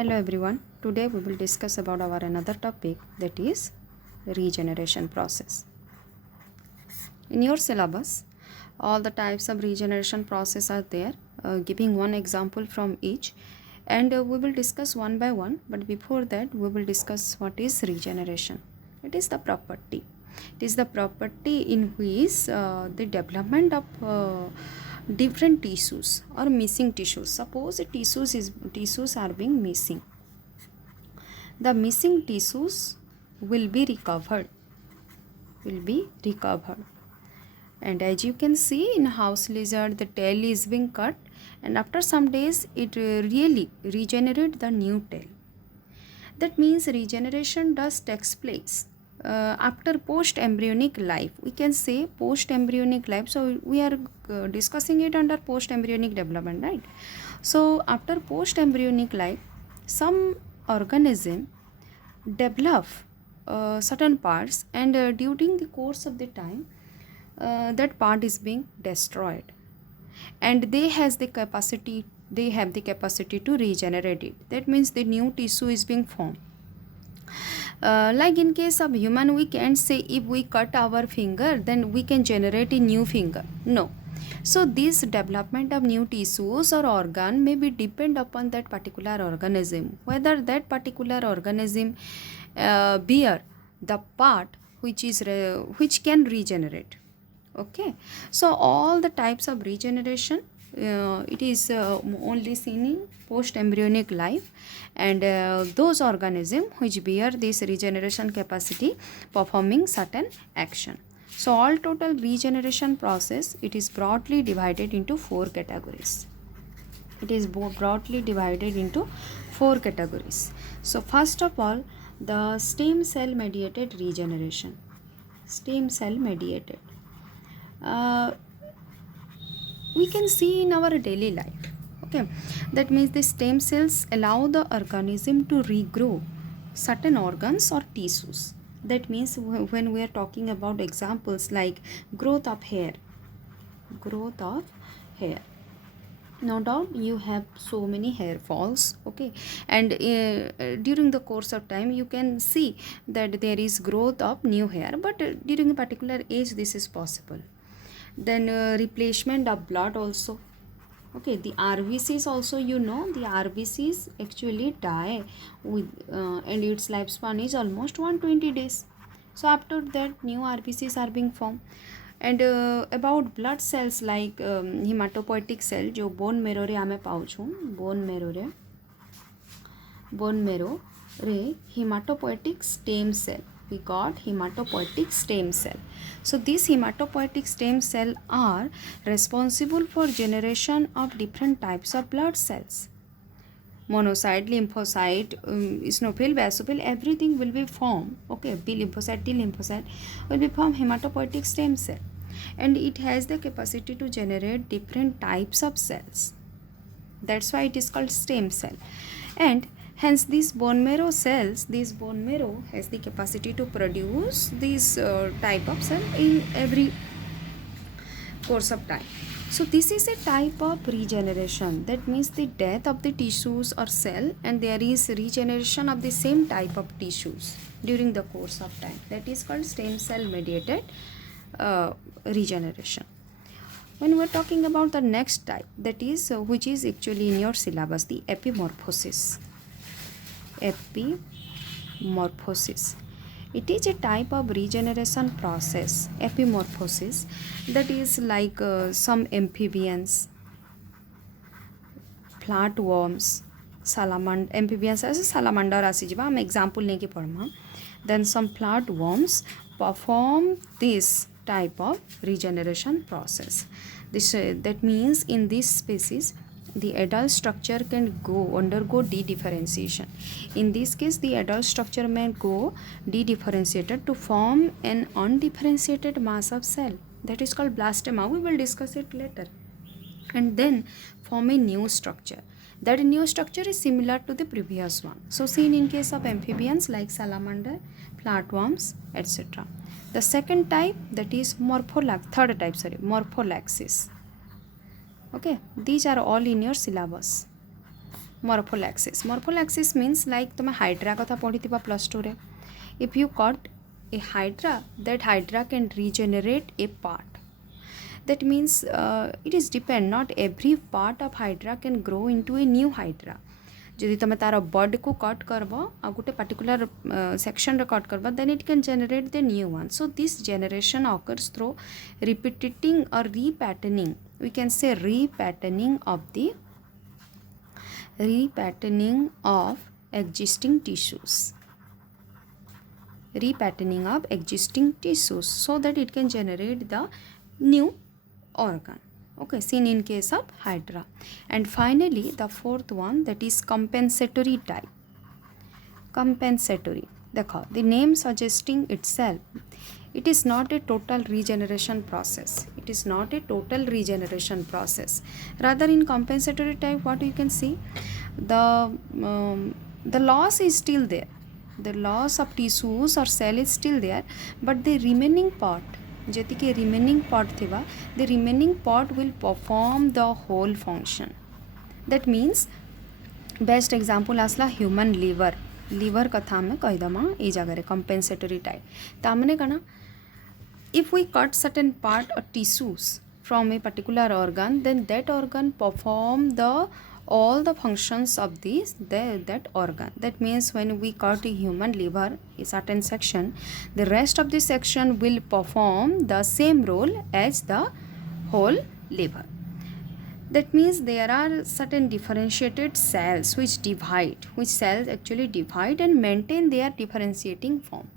Hello everyone. Today we will discuss about our another topic, that is regeneration process. In your syllabus, all the types of regeneration process are there, giving one example from each, and we will discuss one by one. But before that, we will discuss what is regeneration. It is the property. It is the property in which the development of different tissues or missing tissues. Suppose tissues are being missing. The missing tissues will be recovered. And as you can see in house lizard, the tail is being cut, and after some days it really regenerate the new tail. That means regeneration does takes place after post embryonic life. We can say post embryonic life, so we are discussing it under post embryonic development, right? So after post embryonic life, some organism develop certain parts, and during the course of the time that part is being destroyed, and they have the capacity to regenerate it. That means the new tissue is being formed. Like in case of human, we can't say if we cut our finger then we can generate a new finger. No. So this development of new tissues or organ may be depend upon that particular organism, whether that particular organism bear the part which can regenerate. Okay, so all the types of regeneration, it is only seen in post embryonic life, and those organisms which bear this regeneration capacity performing certain action. So all total regeneration process, it is broadly divided into four categories. So first of all, the stem cell mediated regeneration. We can see in our daily life. Okay, that means the stem cells allow the organism to regrow certain organs or tissues. That means when we are talking about examples like growth of hair, no doubt you have so many hair falls. Okay, and during the course of time you can see that there is growth of new hair, but during a particular age this is possible. Then replacement of blood also. Okay, the RBCs also, the RBCs actually die with and its lifespan is almost 120 days. So after that new RBCs are being formed. And about blood cells like hematopoietic cell जो bone marrow रे आमे पाउछु, bone marrow रे hematopoietic stem cell. We got hematopoietic stem cell. So these hematopoietic stem cell are responsible for generation of different types of blood cells. Monocyte, lymphocyte, eosinophil, basophil, everything will be formed. Okay, B lymphocyte, T lymphocyte will be formed hematopoietic stem cell, and it has the capacity to generate different types of cells. That's why it is called stem cell. And hence these bone marrow cells, this bone marrow has the capacity to produce this type of cell in every course of time. So this is a type of regeneration. That means the death of the tissues or cell, and there is regeneration of the same type of tissues during the course of time. That is called stem cell mediated regeneration. When we are talking about the next type, that is which is actually in your syllabus, the epimorphosis. It is a type of regeneration process, epimorphosis, that is like some amphibians, flatworms, amphibians as salamander asijiba am example neki padma. Then some flatworms perform this type of regeneration process. That means in this species the adult structure can undergo dedifferentiation. In this case, the adult structure may go dedifferentiated to form an undifferentiated mass of cell. That is called blastema. We will discuss it later. And then form a new structure. That new structure is similar to the previous one. So seen in case of amphibians like salamander, flatworms, etc. The second type, that is morpholepsis. Okay, these are all in your syllabus. Morpholepsis means like तुम hydra कथा पढ़ी +2 रे. If you cut a hydra, that hydra can regenerate a part. That means it is depend, not every part of hydra can grow into a new hydra. जदि तुम तार body को cut करब आ गोटे पर्टिकुलर सेक्शन रे cut करब, then it can generate the new one. So this generation occurs through repeating or repatterning. We can say repatterning of existing tissues. Repatterning of existing tissues so that it can generate the new organ. Okay, seen in case of hydra. And finally the fourth one, that is compensatory type. Compensatory, देखो, the name suggesting itself, it is not a total regeneration process. It is not a total regeneration process. Rather, in compensatory type, what you can see, the loss is still there. The loss of tissues or cell is still there, but the remaining part, जेतिके remaining part थिबा, the remaining part will perform the whole function. That means best example आसला human liver कथा हमें कहीदमा ये जगह compensatory type. तामने कना, if we cut certain part or tissues from a particular organ, then that organ perform all the functions of that organ. That means when we cut a human liver, a certain section, the rest of the section will perform the same role as the whole liver. That means there are certain differentiated cells which cells actually divide and maintain their differentiating form,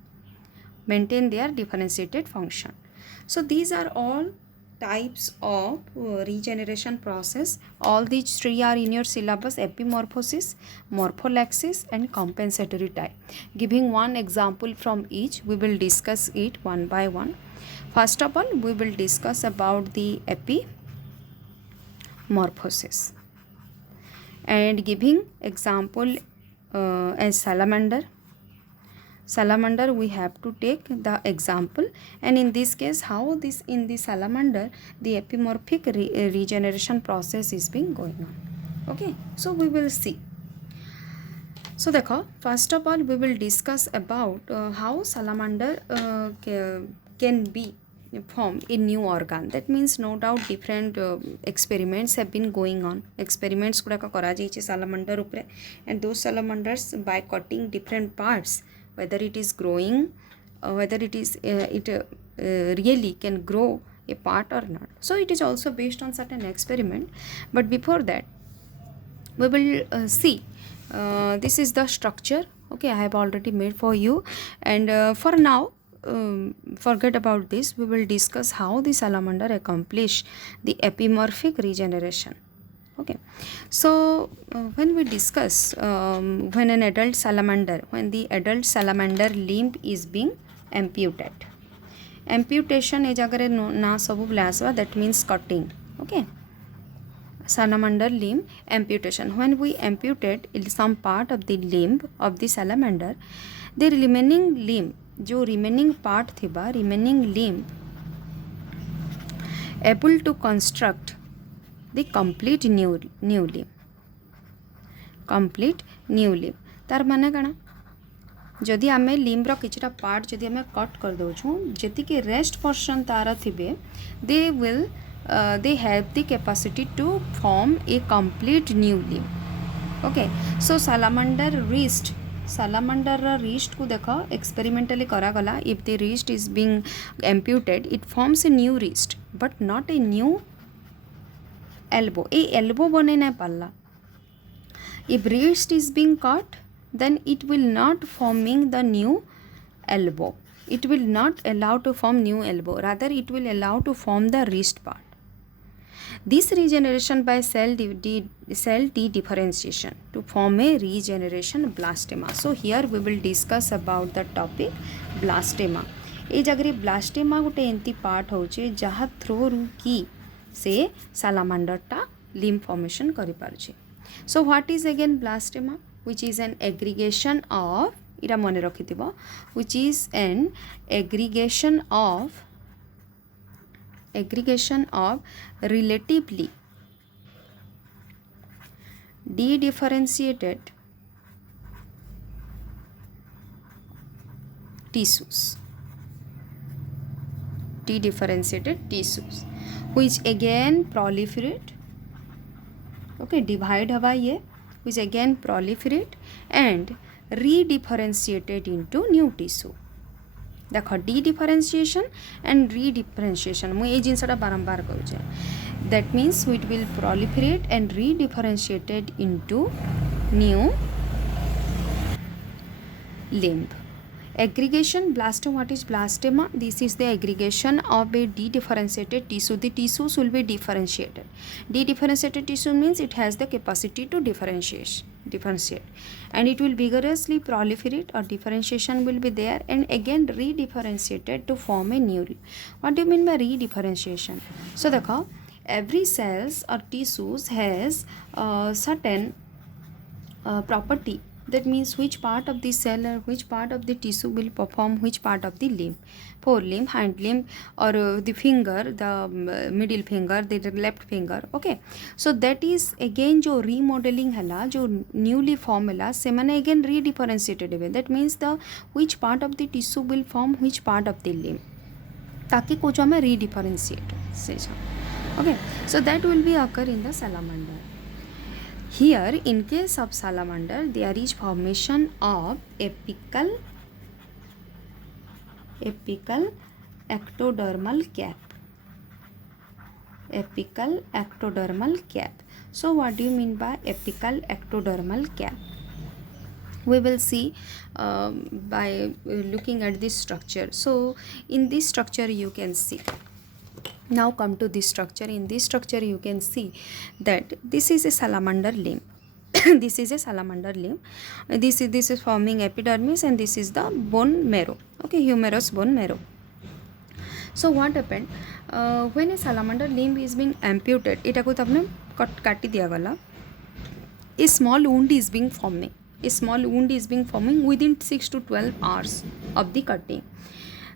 maintain their differentiated function. So these are all types of regeneration process. All these three are in your syllabus: epimorphosis, morpholepsis and compensatory type. Giving one example from each, we will discuss it one by one. First of all, we will discuss about the epimorphosis and giving example as salamander we have to take the example, and in this case how this in the salamander the epimorphic regeneration process is being going on. Okay, so we will see. So देखो, first of all we will discuss about how salamander can be form a new organ. That means no doubt different experiments have been going on. Experiments गुड़ाक करा जाइए salamander उपरे, and those salamanders by cutting different parts, whether it is growing, whether it is really can grow a part or not. So it is also based on certain experiment. But before that, we will see this is the structure. Okay, I have already made for you, and for now forget about this. We will discuss how the salamander accomplish the epimorphic regeneration. Okay, so when we discuss when the adult salamander limb is being amputed, amputation ए जगह ना सब बोले, that means cutting. Okay, salamander limb amputation. When we amputate some part of the limb of the salamander, the remaining limb, जो remaining part थिबा, remaining limb able to construct the complete new limb. Complete new limb. तार माने काना, जदि आमे limb रो किछटा part जदि आमे cut कर दोछु, जति के रेस्ट पोर्शन तार थिबे, they will they have the capacity to form a complete new limb. Okay, so salamander wrist को देखो experimentally करा गला. If the wrist is being amputated, it forms a new wrist but not a new elbow. A elbow बने नहीं पाला. If wrist is being cut, then it will not forming the new elbow. It will not allow to form new elbow. Rather, it will allow to form the wrist part. This regeneration by cell de-differentiation to form a regeneration blastema. So here we will discuss about the topic blastema. ए जगह blastema गोटे एंती part होचे जहाँ throw रू की से salamander टा limb formation करि पारुचे. So what is again blastema? Which is an aggregation of, इरा मने रखिथिबो, which is an aggregation of relatively dedifferentiated tissues, dedifferentiated tissues, which again proliferate, okay, divide हवा ये, which again proliferate and redifferentiated into new tissue. देख डिडिफरेन्सीएसन and रिडिफरेन्सीएसन मुझे ये जिनसा बारंबार करुचे that means it will proliferate and redifferentiated into new limb. Aggregation, blastema, what is blastema? This is the aggregation of a dedifferentiated tissue. The tissues will be differentiated. Dedifferentiated tissue means it has the capacity to differentiate and it will vigorously proliferate, or differentiation will be there and again redifferentiated to form a new. What do you mean by redifferentiation? So देखो every cells or tissues has certain property. That means which part of the cell or which part of the tissue will perform which part of the limb. Forelimb, hind limb, or the finger, the middle finger, the left finger. Okay. So that is again जो remodeling हला, जो newly form हला, से माने again redifferentiated हुए. That means the which part of the tissue will form which part of the limb. ताकि कुछ हमें redifferentiate से okay. So that will be occur in the salamander. Here, in case of salamander, there is formation of apical ectodermal cap. Apical ectodermal cap. So, what do you mean by apical ectodermal cap? We will see by looking at this structure. So, in this structure, you can see. Now come to this structure. In this structure you can see that this is a salamander limb. This is a salamander limb. This is forming epidermis and this is the bone marrow. Okay, humerus bone marrow. So what happened when a salamander limb is being amputated, इटा को तब ने काटी दिया गला. A small wound is being forming. A small wound is being forming within 6 to 12 hours of the cutting.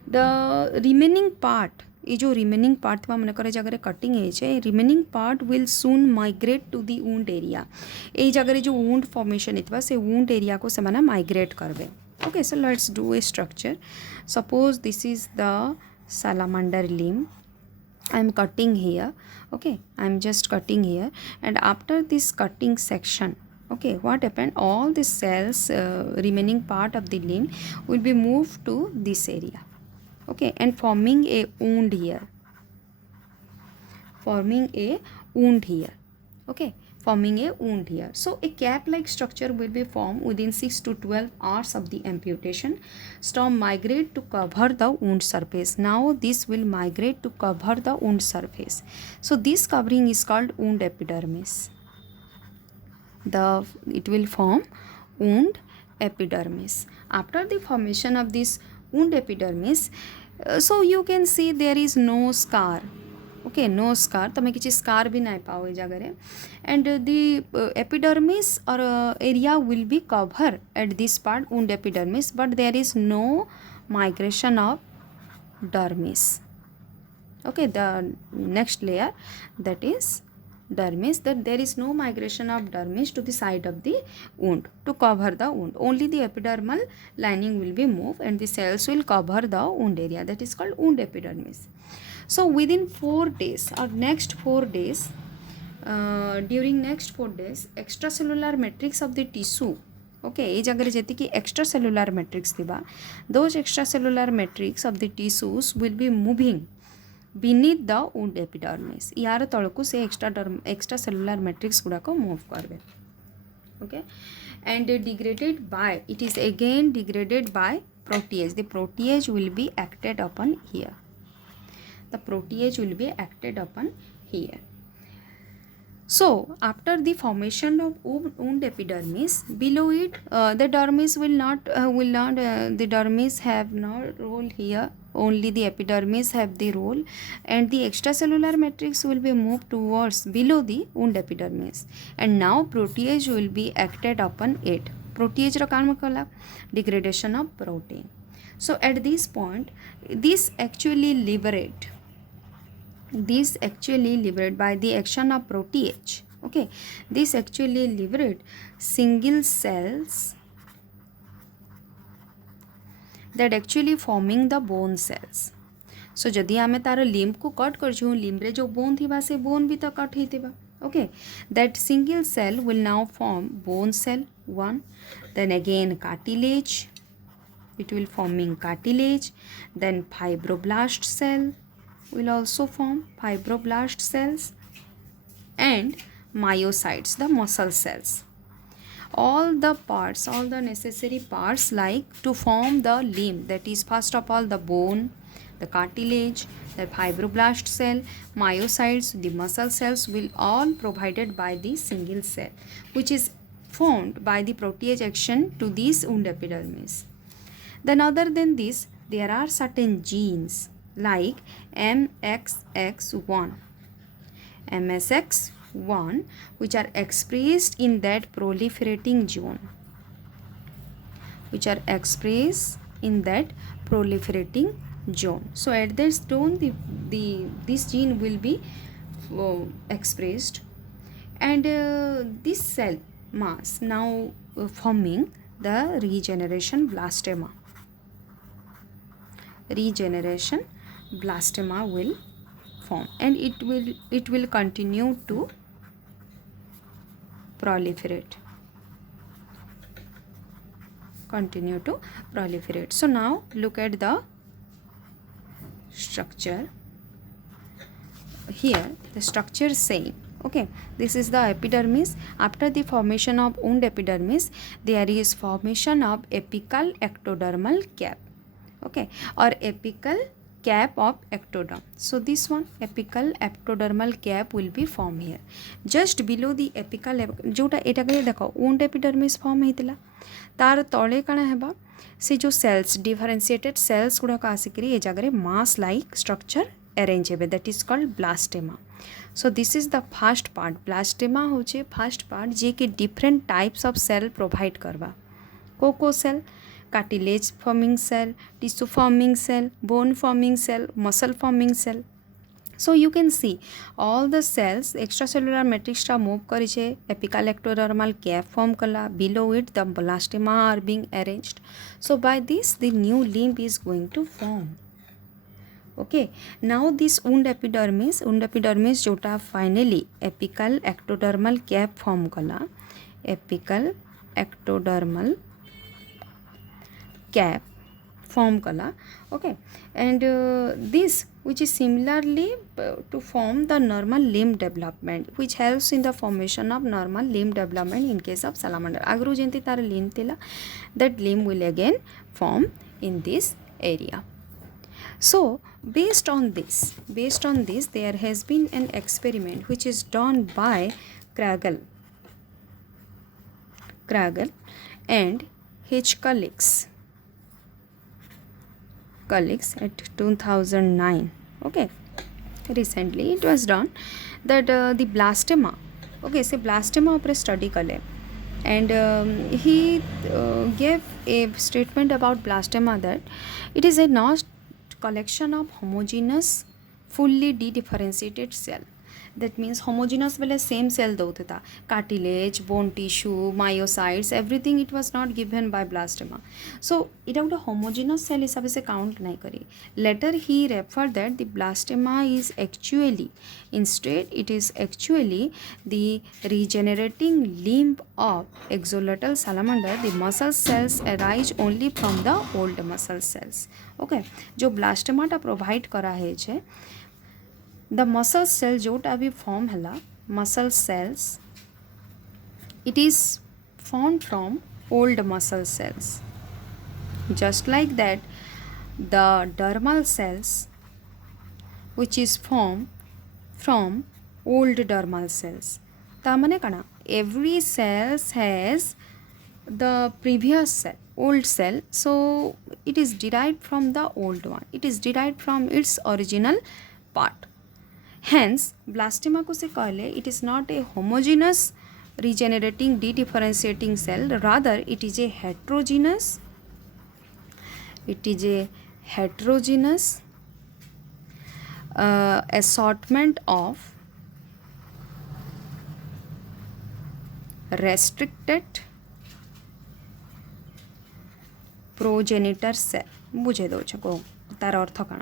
The remaining part, ये जो remaining part थी मन कर जगह कटिंग है remaining part will soon migrate to the wound area. ये जगह जो वुंड फॉर्मेशन होता से वुंड एरिया को से माइग्रेट करबे. Okay, so let's do a structure. Suppose this is the salamander limb. I am cutting here. Okay, I am just cutting here, and after this cutting section, okay, what happened, all the cells remaining part of the limb will be moved to this area. Okay, and forming a wound here, okay, forming a wound here. So a cap like structure will be formed within 6 to 12 hours of the amputation. Stem migrate to cover the wound surface. Now this will migrate to cover the wound surface. So this covering is called wound epidermis. It will form wound epidermis. After the formation of this wound epidermis, so you can see there is no scar. Okay, no scar. तमें किसी scar भी नहीं पाओ जगह. And the epidermis or area will be covered at this part, wound epidermis, but there is no migration of dermis. Okay, the next layer, that is dermis, that there is no migration of dermis to the side of the wound to cover the wound. Only the epidermal lining will be moved and the cells will cover the wound area. That is called wound epidermis. So within 4 days or next 4 days, during next 4 days, extracellular matrix of the tissue, okay, ये जगह जेती कि extracellular matrix थिबा, those extracellular matrix of the tissues will be moving beneath the wound epidermis. यार तळकु से extracellular matrix गुड़ा को move करबे. Okay, and degraded by, it is again degraded by protease. The protease will be acted upon here. The protease will be acted upon here. So after the formation of wound epidermis, below it the dermis will not the dermis have no role here. Only the epidermis have the role, and the extracellular matrix will be moved towards below the wound epidermis, and now protease will be acted upon it. Protease ro काम कला degradation of protein. So at this point, this actually liberate by the action of protease. Okay, this actually liberate single cells that actually forming the bone cells. So जदि आमे तार limb को cut कर limb रे जो bone थी से bone भी तो कट होता. Okay, that single cell will now form bone cell 1, then again cartilage, it will forming cartilage, then fibroblast cell will also form fibroblast cells, and myocytes, the muscle cells. All the parts, all the necessary parts like to form the limb, that is first of all the bone, the cartilage, the fibroblast cell, myocytes, the muscle cells will all provided by the single cell, which is formed by the protease action to this wound epidermis. Then other than this, there are certain genes like MXX1, MSX1, which are expressed in that proliferating zone, So at this zone, this gene will be expressed, and this cell mass now forming the regeneration blastema. Regeneration blastema will form, and it will continue to proliferate. So now look at the structure. Here the structure is same. Okay, this is the epidermis. After the formation of wound epidermis, there is formation of apical ectodermal cap. Okay, or apical cap of ectoderm. So this one apical ectodermal cap will be formed here, just below the apical जोटा एटा के देखो wound epidermis form हेतिला तार तले काना हेबा से जो cells differentiated cells गुडा का आसिकरी ए जगह mass like structure arrange हेबे, that is called blastema. So this is the first part. Blastema होचे first part जे के different types of cell provide करवा. को cell, cartilage forming cell, tissue forming cell, bone forming cell, muscle forming cell. So you can see all the cells extracellular matrix टा move करी छे, apical ectodermal cap form कला, below it the blastema are being arranged. So by this the new limb is going to form. Okay, now this wound epidermis जोटा finally apical ectodermal cap form कला, apical ectodermal cap form kala. Okay, and this which is similarly to form the normal limb development, which helps in the formation of normal limb development in case of salamander. Agru jenti tar limb tila, that limb will again form in this area. So based on this there has been an experiment which is done by Kragel and H. colleagues at 2009. Okay, recently it was done that the blastema, okay, say blastema upre study kale, and he gave a statement about blastema that it is a not collection of homogeneous fully dedifferentiated cell. That means homogeneous wale same cell doutata, cartilage, bone tissue, myocytes, everything it was not given by blastema. So it out a homogeneous cell हिसाब से count नहीं करी. Later he referred that the blastema is actually, instead it is actually the regenerating limb of axolotl salamander. The muscle cells arise only from the old muscle cells. Okay, जो blastema टा provide करा है छे, the muscle cell जोटा भी form हला, muscle cells, it is formed from old muscle cells. Just like that, the dermal cells which is formed from old dermal cells. तामने कना every cells has the previous cell, old cell, so it is derived from the old one. It is derived from its original part. Hence, blastema को से कहले it is not a homogeneous regenerating dedifferentiating cell, rather it is a heterogeneous assortment of restricted progenitor cell बुझे दो को तार अर्थ कण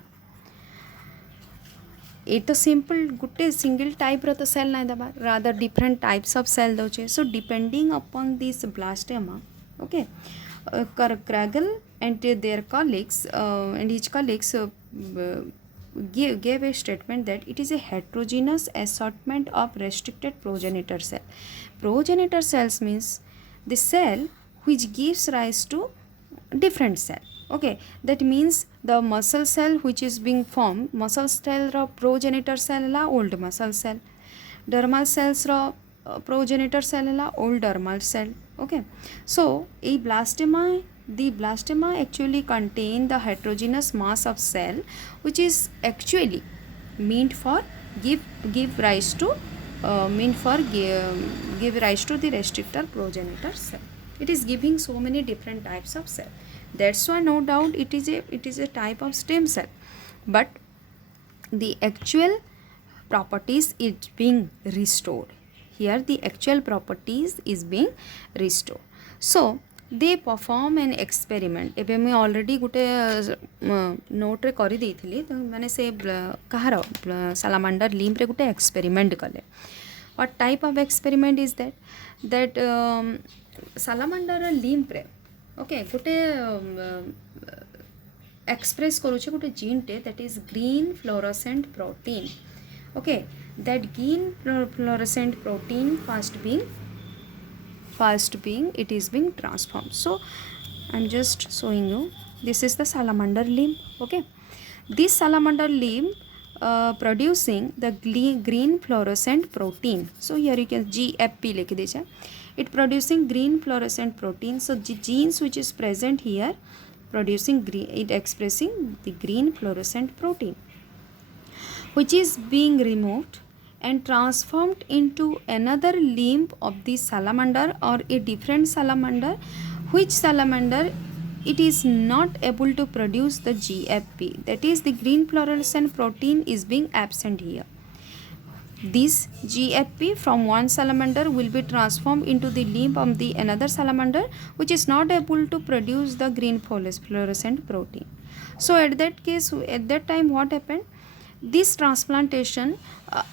ये तो सिंपल गुटे सिंगल टाइप रो तो सेल नहीं दबा rather different types of cell दौचे so depending upon this blastema okay Kragel and their colleagues and his colleagues gave a statement that it is a heterogeneous assortment of restricted progenitor cell. Progenitor cells means the cell which gives rise to different cell. Okay, that means the muscle cell which is being formed, muscle cell ro progenitor cell la old muscle cell, dermal cells ro progenitor cell la old dermal cell. Okay, so a blastema, the blastema actually contain the heterogeneous mass of cell which is actually meant for give rise to give rise to the restrictor progenitor cell. It is giving so many different types of cell. That's why no doubt it is a type of stem cell, but the actual properties is being restored. Here the actual properties is being restored. So they perform an experiment. एबे मैं already गुटे note रे करी देइथिली तो माने से कहार salamander limb रे गुटे experiment कले. What type of experiment is that salamander limb रे okay गुटे express करूचे गुटे gene टे that is green fluorescent protein. Okay, that green fluorescent protein first being it is being transformed. So I'm just showing you, this is the salamander limb. Okay, this salamander limb producing the green fluorescent protein. So here you can GFP लिख दीजिए. It producing green fluorescent protein. So the genes which is present here producing green, it expressing the green fluorescent protein, which is being removed and transformed into another limb of the salamander or a different salamander, which salamander it is not able to produce the GFP, that is the green fluorescent protein is being absent here. This GFP from one salamander will be transformed into the limb of the another salamander which is not able to produce the green fluorescent protein. So at that case, at that time what happened? This transplantation,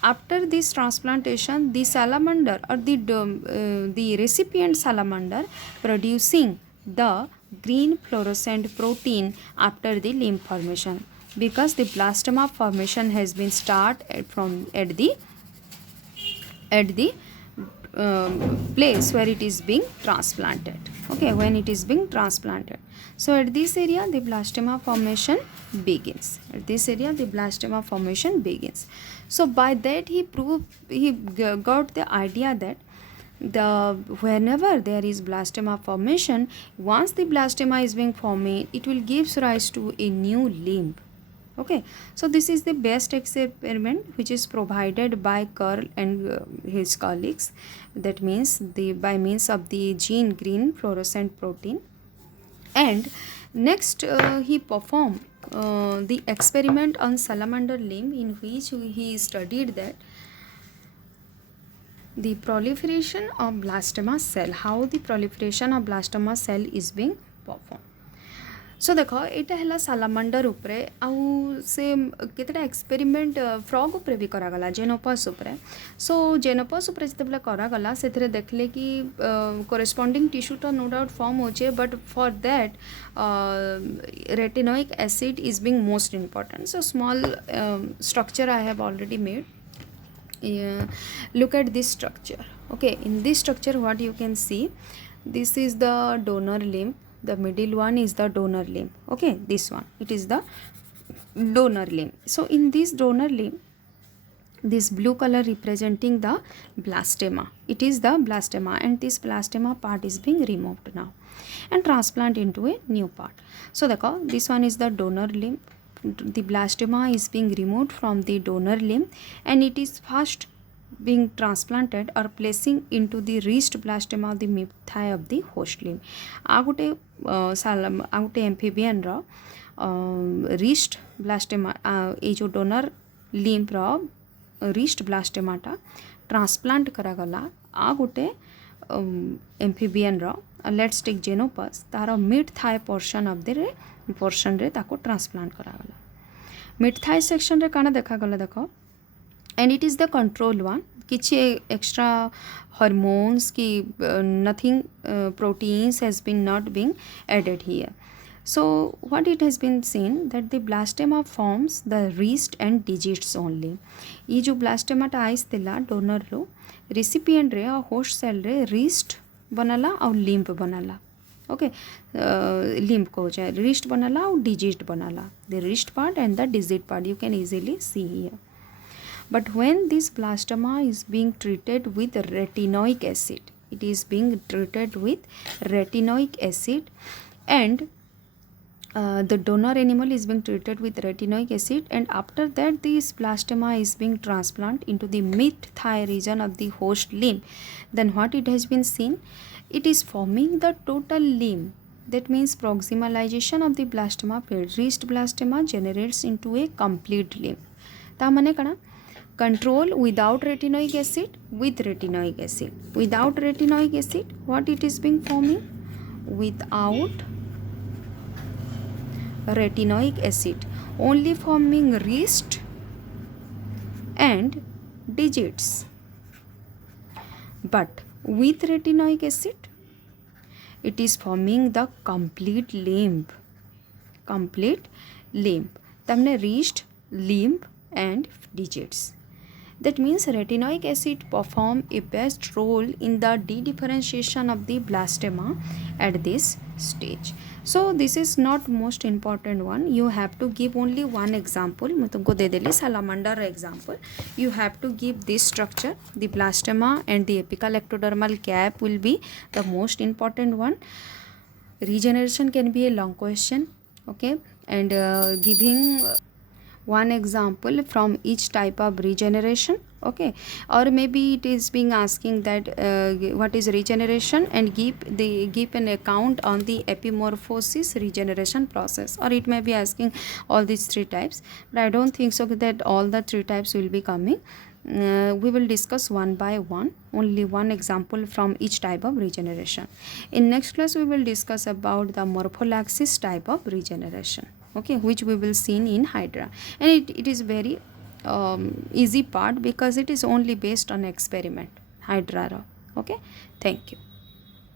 after this transplantation, the salamander or the recipient salamander producing the green fluorescent protein after the limb formation, because the blastema formation has been started from at the place where it is being transplanted. Okay, when it is being transplanted. So at this area the blastema formation begins. At this area the blastema formation begins. So by that he got the idea that whenever there is blastema formation, once the blastema is being formed, it will give rise to a new limb. Okay, so this is the best experiment which is provided by Karl and his colleagues. That means by means of the gene green fluorescent protein. And next he performed the experiment on salamander limb, in which he studied that the proliferation of blastema cell, how the proliferation of blastema cell is being performed. So देखो एटा है सालामांडर उपरे आउ से केतेटा experiment frog उपरे भी करागला जेनोपस उपरे. सो जेनोपस उपरे जतबेला करागला सेथरे देखले कि कोरेस्पोंडिंग टिश्यू तो नो डाउट फॉर्म होचे, but for that retinoic acid is being most important. So small structure I have already made. Look at this structure. Okay, in this structure what you can see, this is the donor limb, the middle one is the donor limb. Okay, this one, it is the donor limb. So in this donor limb, this blue color representing the blastema, it is the blastema, and this blastema part is being removed now and transplant into a new part. So this one is the donor limb. The blastema is being removed from the donor limb and it is first being transplanted or placing into the wrist blastema of the mid-thigh of the host limb. आगुटे amphibian रो wrist blastema ये जो donor limb रो wrist blastema टा transplant करागला. आगुटे amphibian let's take Xenopus तार mid thigh portion of the portion रे ताको ट्रांसप्लांट करागला मिड थाई सेक्शन रे काना देखागला देख and it is the control one किसी एक्स्ट्रा हॉर्मोन्स की nothing proteins has been not being added here. So what it has been seen that the blastema forms the wrist and digits only. ये जो blastema टा ice तिला donor रो recipient रे और host cell रे wrist बनला और लिम्फ बनला ओके लिम्फ को जाए wrist बनला और digit बनला the wrist part and the digit part you can easily see here. But when this blastema is being treated with retinoic acid, it is being treated with retinoic acid and the donor animal is being treated with retinoic acid, and after that this blastema is being transplanted into the mid thigh region of the host limb. Then what it has been seen, it is forming the total limb. That means proximalization of the blastema field, wrist blastema generates into a complete limb. ता माने कणा control without retinoic acid with retinoic acid. Without retinoic acid, what it is being forming? Without retinoic acid, only forming wrist and digits. But with retinoic acid, it is forming the complete limb. Complete limb. तमने wrist, limb and digits. That means retinoic acid perform a best role in the dedifferentiation of the blastema at this stage. So this is not most important one. You have to give only one example. मैं तुमको दे देली salamander example. You have to give this structure. The blastema and the apical ectodermal cap will be the most important one. Regeneration can be a long question. Okay, and giving one example from each type of regeneration. Okay, or maybe it is being asking that what is regeneration and give an account on the epimorphosis regeneration process, or it may be asking all these three types, but I don't think so that all the three types will be coming. We will discuss one by one, only one example from each type of regeneration. In next class we will discuss about the morphollaxis type of regeneration, okay, which we will see in Hydra, and it is very easy part because it is only based on experiment Hydra. Okay, thank you.